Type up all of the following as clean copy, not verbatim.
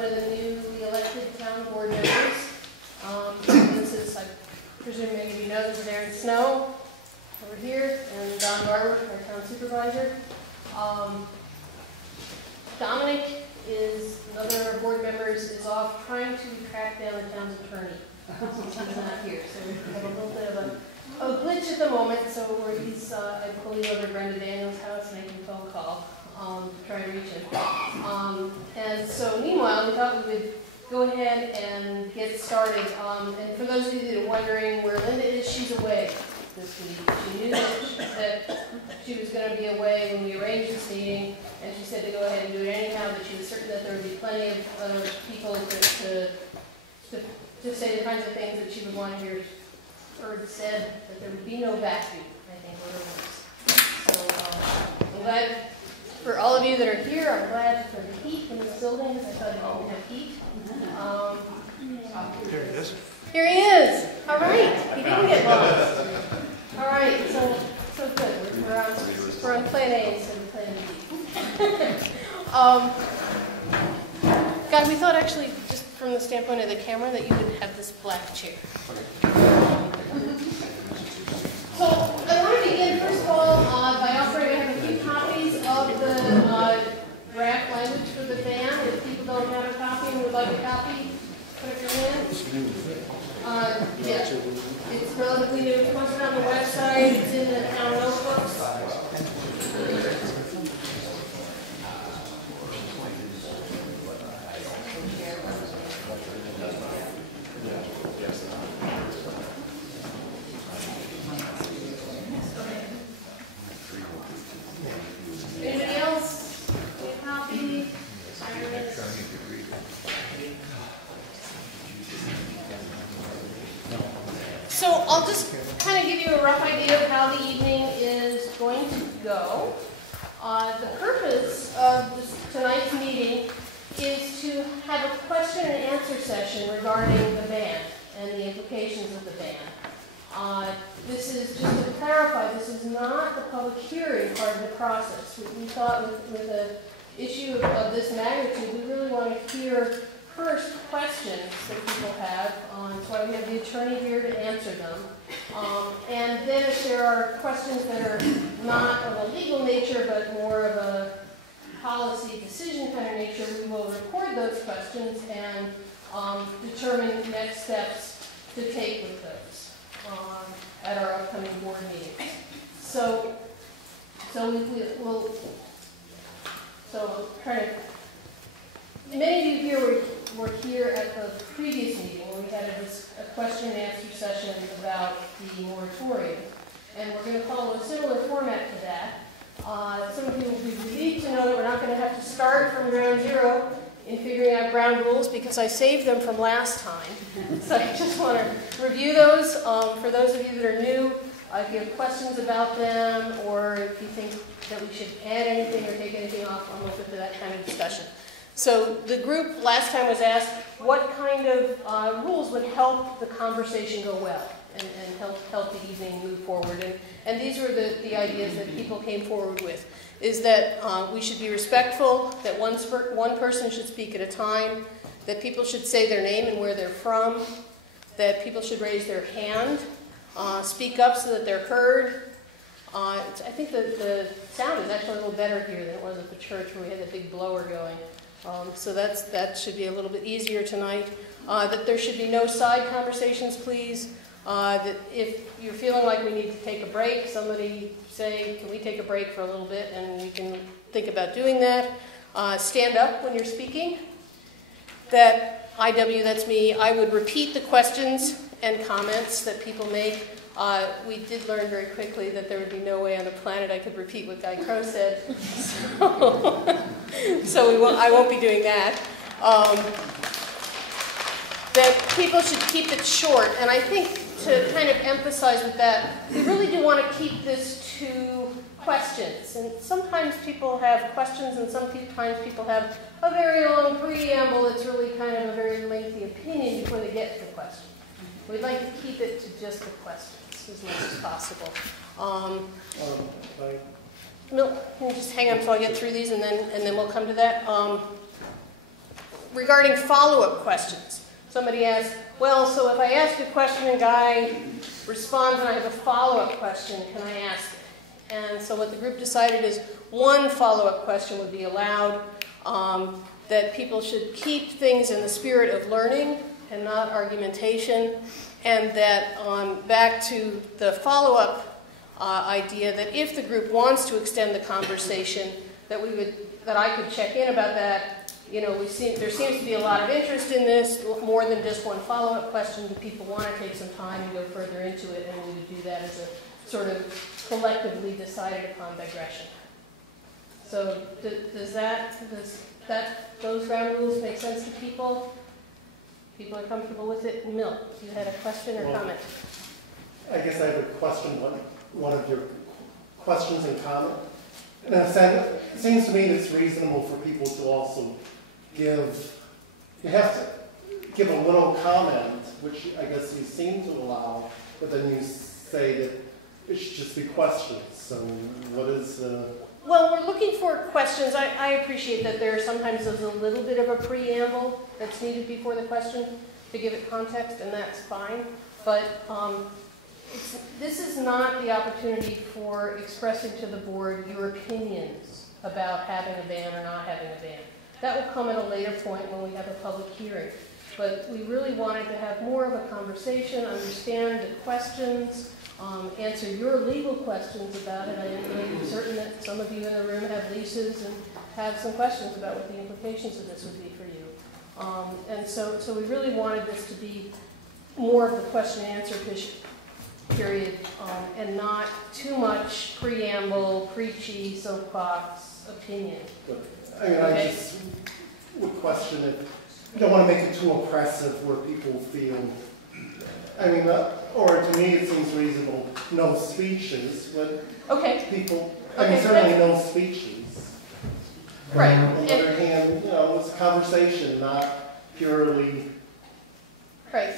one of the newly elected town board members. This is, I presume many of you know, this is Aaron Snow over here, and Don Barber, our town supervisor. Dominic is, another of our board members, is off trying to track down the town's attorney. He's not here, so we have a little bit of a glitch at the moment, so he's, I believe, over at Brenda Daniels' house making a phone call, trying to reach him. And so meanwhile, we thought we would go ahead and get started. And for those of you that are wondering where Linda is, she's away this week. She knew that she was going to be away when we arranged this meeting, and she said to go ahead and do it anyhow, but she was certain that there would be plenty of people to say the kinds of things that she would want to hear heard said, that there would be no vacuum, I think, were her words. So I'm glad for all of you that are here. I'm glad for the heat in this building, because I thought it didn't have heat. There he is. Here he is. All right. He didn't get lost. All right. So good. We're on plan A instead of plan B. God, we thought actually, just from the standpoint of the camera, that you would have this black chair. So I want to begin, first of all, by offering, I have a few copies of the draft language for the ban. If people don't have a copy and would like a copy, put up your hand. Yeah, it's relatively new. It's posted on the website. It's in the town notebooks. Anybody else? Any copy? So I'll just kind of give you a rough idea of how the evening is going to go. The purpose of tonight's meeting is to have a question and answer session regarding the ban and the implications of the ban. This is, just to clarify, this is not the public hearing part of the process. We thought with an issue of this magnitude, we really want to hear first questions that people have. That's why we have the attorney here to answer them. And then if there are questions that are not of a legal nature, but more of a policy decision kind of nature, we will record those questions and determine next steps to take with those at our upcoming board meetings. So we'll try to. Many of you here were here at the previous meeting where we had a question and answer session about the moratorium, and we're going to follow a similar format to that. Some of you will be relieved to know that we're not going to have to start from ground zero in figuring out ground rules, because I saved them from last time. So I just want to review those. For those of you that are new, if you have questions about them, or if you think that we should add anything or take anything off, I'm open to that kind of discussion. So the group last time was asked what kind of rules would help the conversation go well and help the evening move forward. And these were the ideas that people came forward with. Is that we should be respectful, that one person should speak at a time, that people should say their name and where they're from, that people should raise their hand, speak up so that they're heard. I think the sound is actually a little better here than it was at the church where we had that big blower going. So that should be a little bit easier tonight. That there should be no side conversations, please. That if you're feeling like we need to take a break, somebody say, can we take a break for a little bit, and we can think about doing that. Stand up when you're speaking. That IW, that's me, I would repeat the questions and comments that people make. We did learn very quickly that there would be no way on the planet I could repeat what Guy Crow said. So I won't be doing that. That people should keep it short, and I think to kind of emphasize with that, we really do want to keep this to questions. And sometimes people have questions, and sometimes people have a very long preamble that's really kind of a very lengthy opinion before they get to the question. We'd like to keep it to just the questions as much as possible. Can you just hang on until I get through these, and then we'll come to that. regarding follow-up questions. Somebody asked, well, so if I ask a question and Guy responds and I have a follow-up question, can I ask it? And so what the group decided is one follow-up question would be allowed, that people should keep things in the spirit of learning and not argumentation, and that back to the follow-up idea that if the group wants to extend the conversation, that I could check in about that. You know, there seems to be a lot of interest in this, more than just one follow-up question. Do people want to take some time and go further into it? And we would do that as a sort of collectively decided upon digression. So those ground rules make sense to people? People are comfortable with it? Milt, you had a question or comment? I guess I have a question, one of your questions and comment. And it seems to me that it's reasonable for people to also you have to give a little comment, which I guess you seem to allow, but then you say that it should just be questions. So what is... Well, we're looking for questions. I appreciate that there sometimes is a little bit of a preamble that's needed before the question to give it context, and that's fine. But this is not the opportunity for expressing to the board your opinions about having a ban or not having a ban. That will come at a later point when we have a public hearing. But we really wanted to have more of a conversation, understand the questions, answer your legal questions about it. I am certain that some of you in the room have leases and have some questions about what the implications of this would be for you. And so we really wanted this to be more of the question and answer period, and not too much preamble, preachy, soapbox opinion. I mean, I just would question if you don't want to make it too oppressive where people feel, I mean, or to me it seems reasonable, no speeches, but people, I mean, certainly no speeches. Right. On the other hand, you know, it's a conversation, not purely. Right.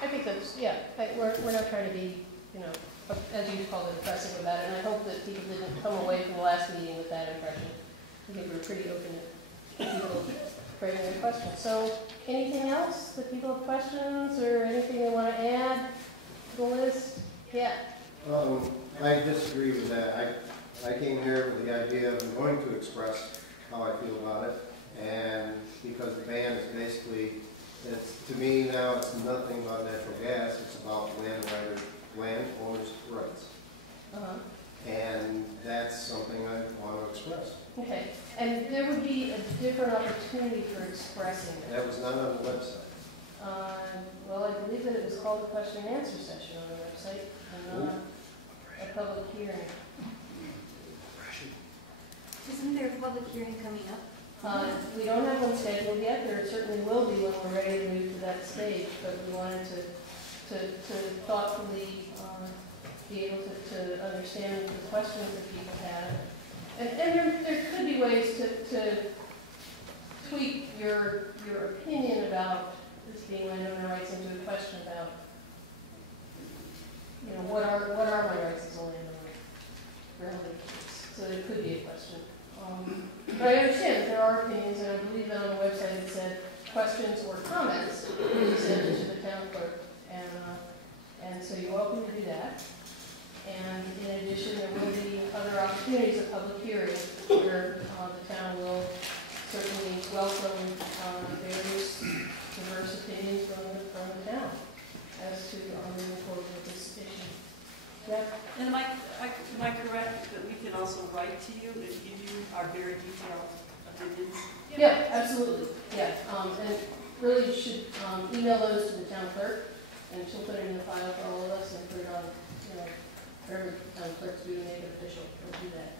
I think that's, yeah, we're not trying to be, you know, as you called it, oppressive about it, and I hope that people didn't come away from the last meeting with that impression. I think we were pretty open to people framing their questions. So, anything else that people have questions or anything they want to add to the list? Yeah. I disagree with that. I came here with the idea of I'm going to express how I feel about it, and because the ban is basically, to me now it's nothing about natural gas, it's about landowners' rights. And that's something I want to express. Okay, and there would be a different opportunity for expressing it. That was not on the website. Well, I believe that it was called a question and answer session on the website, and not a public hearing. Isn't there a public hearing coming up? We don't have one scheduled yet. There certainly will be when we're ready to move to that stage, but we wanted to thoughtfully be able to understand the questions that people have. And there could be ways to tweak your opinion about this being landowner rights into a question about, you know, what are my rights as a landowner, relative. So there could be a question. But I understand that there are opinions, and I believe that on the website it said questions or comments can be sent to the town clerk, and so you're welcome to do that. And in addition, there will be other opportunities at public hearings where the town will certainly welcome various diverse opinions from the town as to moving forward with this issue. Yeah. And am I correct that we can also write to you and give you our very detailed opinions? Yeah, absolutely. Yeah, and really you should email those to the town clerk, and she'll put it in the file for all of us and put it on, you know, whatever town clerks do to make it official. We'll do that.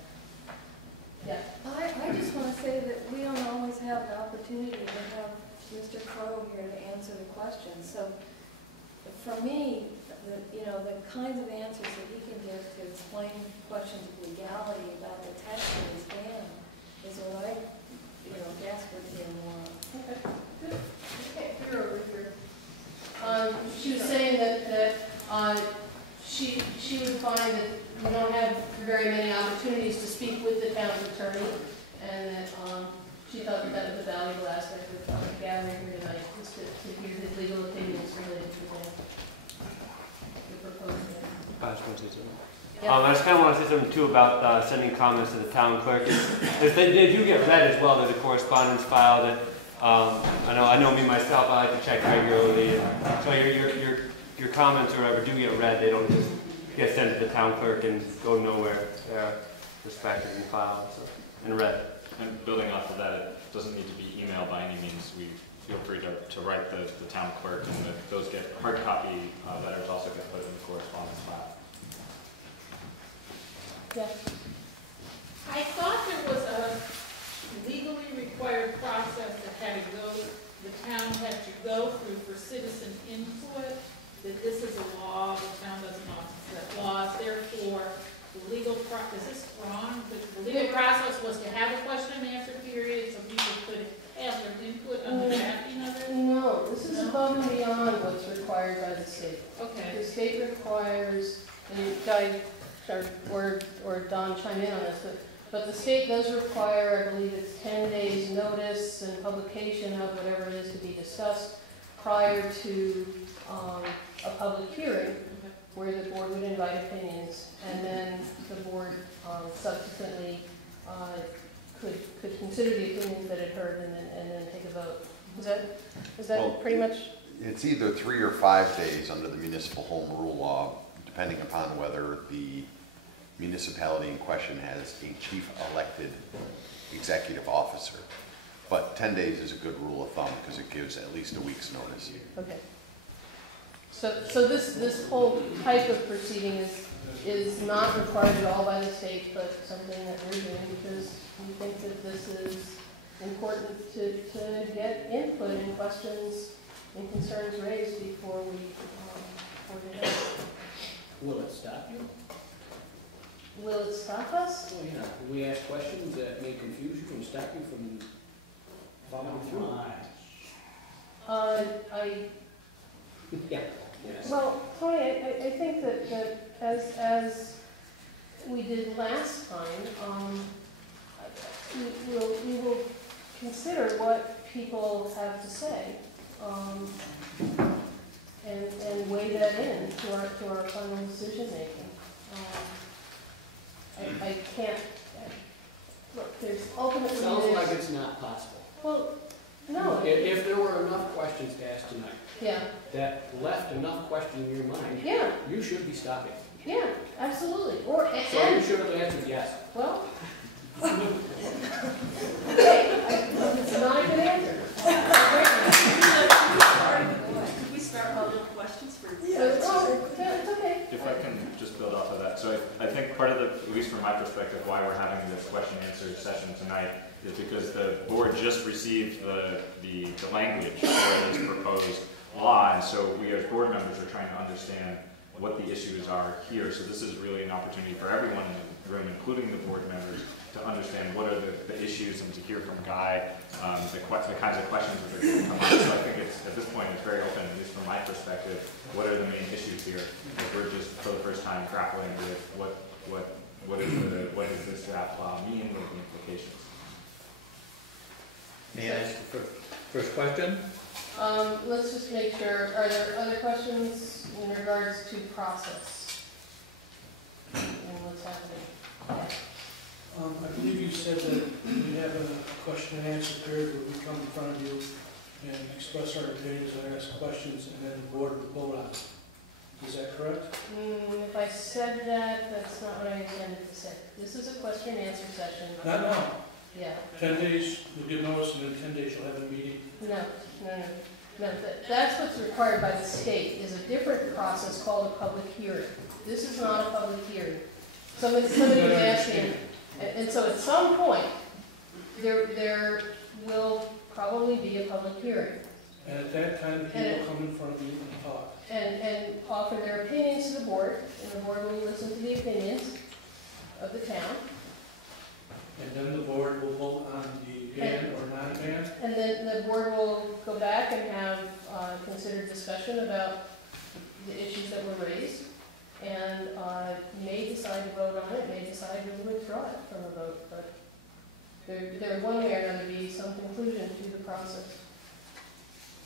Yeah. I just want to say that we don't always have the opportunity to have Mr. Crowe here to answer the questions. So for me, the kinds of answers that he can give to explain questions of legality about the text of his ban is what I, desperately hear more of. Okay, good. Okay, you're over here. She was saying that she would find that we don't have very many opportunities to speak with the town's attorney, and that she thought that that was a valuable aspect of gathering here tonight, is to hear his legal opinions related to the proposed. I just want to say something. Yeah. I just kind of want to say something too about sending comments to the town clerk. They do get read as well. There's a correspondence file that I know me myself. I like to check regularly. So your comments or whatever do get read. They don't just get sent to the town clerk and go nowhere. They're respected and filed and read. And building off of that, it doesn't need to be emailed by any means. We feel free to write the town clerk, and those get hard copy letters also get put in the correspondence file. Yeah. I thought there was a legally required process that had to go, the town had to go through for citizen input, that this is a law, the town doesn't often set laws, therefore, the legal is this wrong? The legal process was to have a question and answer period so people could have their input on the drafting of it? No, this is above and beyond what's required by the state. Okay. The state requires, and Guy or Don chime in on this, but the state does require, I believe it's 10 days notice and publication of whatever it is to be discussed prior to a public hearing where the board would invite opinions, and then the board subsequently could consider the opinions that it heard and then take a vote. Is that Well, pretty much? It's either 3 or 5 days under the municipal home rule law, depending upon whether the municipality in question has a chief elected executive officer. But 10 days is a good rule of thumb because it gives at least a week's notice. Okay. So this whole type of proceeding is not required at all by the state, but something that we're doing because we think that this is important to get input and questions and concerns raised before we do that. Will it stop you? Will it stop us? Well, yeah, we ask questions that may confuse you and stop you from following through. Yeah. Yes. Well, Tony, I think that as we did last time, we will consider what people have to say and weigh that in to our final decision making. I can't look. There's ultimately Sounds like it's not possible. Well, no. If there were enough questions to ask tonight Yeah. that left enough question in your mind, Yeah. you should be stopping. Yeah. Absolutely. Or So you should have answered yes. well. Okay. It's not a good answer. Could we start with little questions for? It's okay. If I can just build off of that. So I think part of the, at least from my perspective, why we're having this question and answer session tonight is because the board just received the language for this proposed law, and so we as board members are trying to understand what the issues are here. So this is really an opportunity for everyone in the room, including the board members, to understand what are the issues and to hear from Guy the kinds of questions that are going to come up. So I think it's, at this point, it's very open, at least from my perspective, what are the main issues here? Because we're just, for the first time, grappling with what does this draft law mean, what are the implications? May I ask the first question? Let's just make sure, are there other questions in regards to process and what's happening? Yeah. I believe you said that we have a question and answer period where we come in front of you and express our opinions and ask questions, and then the board will vote on it. Is that correct? If I said that, that's not what I intended to say. This is a question and answer session. Not now. Yeah. 10 days, you'll get notice, and in 10 days you'll have a meeting. No. That's what's required by the state, is a different process called a public hearing. This is not a public hearing. Somebody was asking, and so at some point, there will probably be a public hearing. And at that time, people will come in front of you and talk. And offer their opinions to the board, and the board will listen to the opinions of the town. And then the board will vote on the ban or non-ban. And then the board will go back and have considered discussion about the issues that were raised, and may decide to vote on it, may decide to withdraw it from a vote, but There one way or another be some conclusion to the process.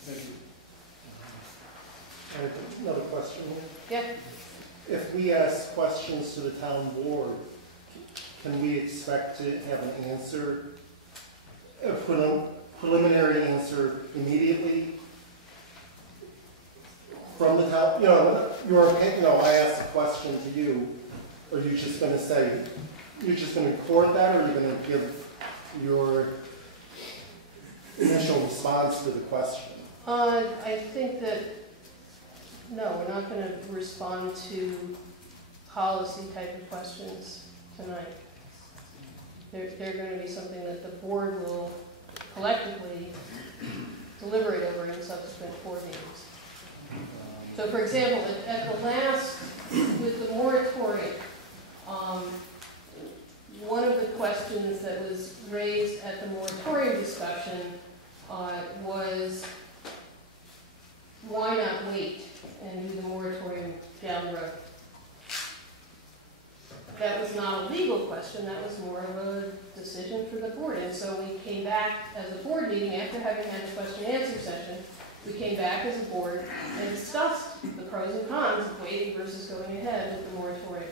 Thank you. I have another question. Yeah. If we ask questions to the town board, can we expect to have an answer, a preliminary answer immediately from the town? You know, your opinion, you know, I asked a question to you. Are you just going to say, you're just going to record that, or are you going to give your initial response to the question? I think that, no, we're not going to respond to policy type of questions tonight. They're going to be something that the board will collectively deliberate over in subsequent board meetings. So for example, at the last, with the moratorium, one of the questions that was raised at the moratorium discussion was, why not wait and do the moratorium down the road? That was not a legal question, that was more of a decision for the board. And so we came back as a board meeting, after having had the question and answer session, we came back as a board and discussed the pros and cons of waiting versus going ahead with the moratorium.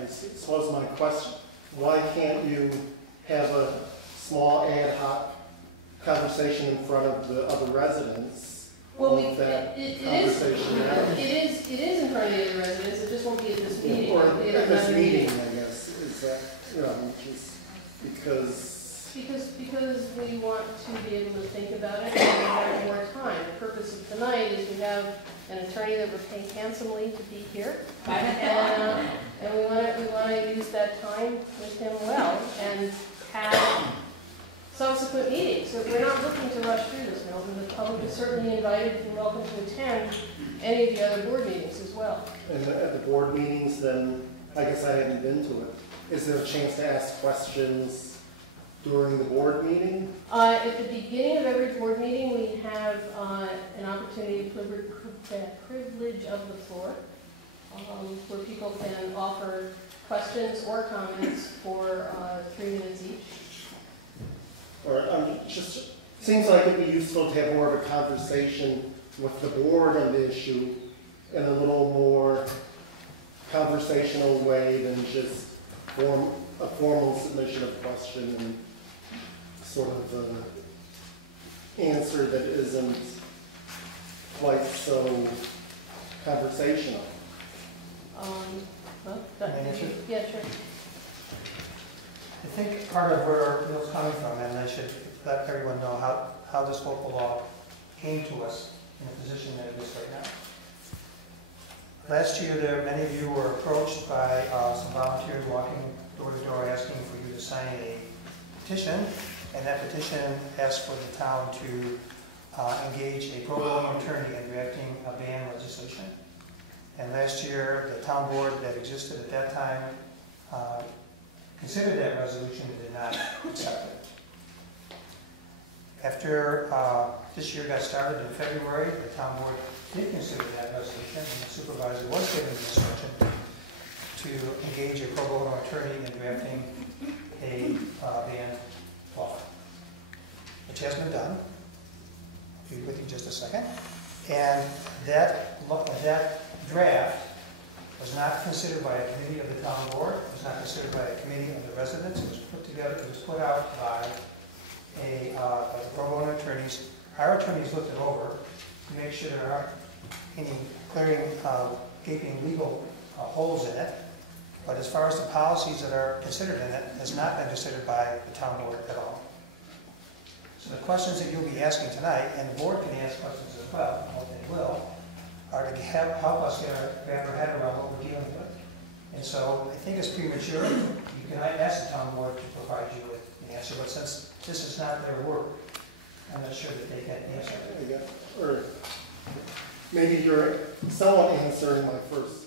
I suppose my question, why can't you have a small ad hoc conversation in front of the other residents? Well, it is in front of the other residents, it just won't be at this meeting. Or It'll be at this another meeting, I guess, is that, you know, just because... Because we want to be able to think about it and we have more time. The purpose of tonight is we have an attorney that we're paying handsomely to be here. And we want to use that time with him well and have subsequent meetings. So we're not looking to rush through this, Milton. The public is certainly invited and welcome to attend any of the other board meetings as well. And at the board meetings, then, I guess I haven't been to it. Is there a chance to ask questions during the board meeting? At the beginning of every board meeting, we have an opportunity for privilege of the floor, where people can offer questions or comments for 3 minutes each. Or just seems like it'd be useful to have more of a conversation with the board on the issue in a little more conversational way than just a formal submission of question and sort of an answer that isn't quite so conversational. Well, Can I answer? Yeah, sure. I think part of where Bill's coming from, and I should let everyone know how this local law came to us in the position that it is right now. Last year, many of you were approached by some volunteers walking door to door asking for you to sign a petition, and that petition asked for the town to engage a pro bono attorney in drafting a ban legislation. And last year, the town board that existed at that time considered that resolution and did not accept it. After this year got started in February, the town board did consider that resolution, and the supervisor was given the instruction to engage a pro bono attorney in drafting a ban law, which has been done. I'll be with you in just a second. And that draft was not considered by a committee of the town board. It was not considered by a committee of the residents. It was put together. It was put out by the pro bono attorneys. Our attorneys looked it over to make sure there aren't any glaring, gaping legal holes in it. But as far as the policies that are considered in it, has not been considered by the town board at all. So the questions that you'll be asking tonight, and the board can ask questions as well, I hope they will, are to help us wrap our head around what we're dealing with. And so I think it's premature. You can ask the town board to provide you with an answer, but since this is not their work, I'm not sure that they can answer it. Or maybe you're somewhat answering my first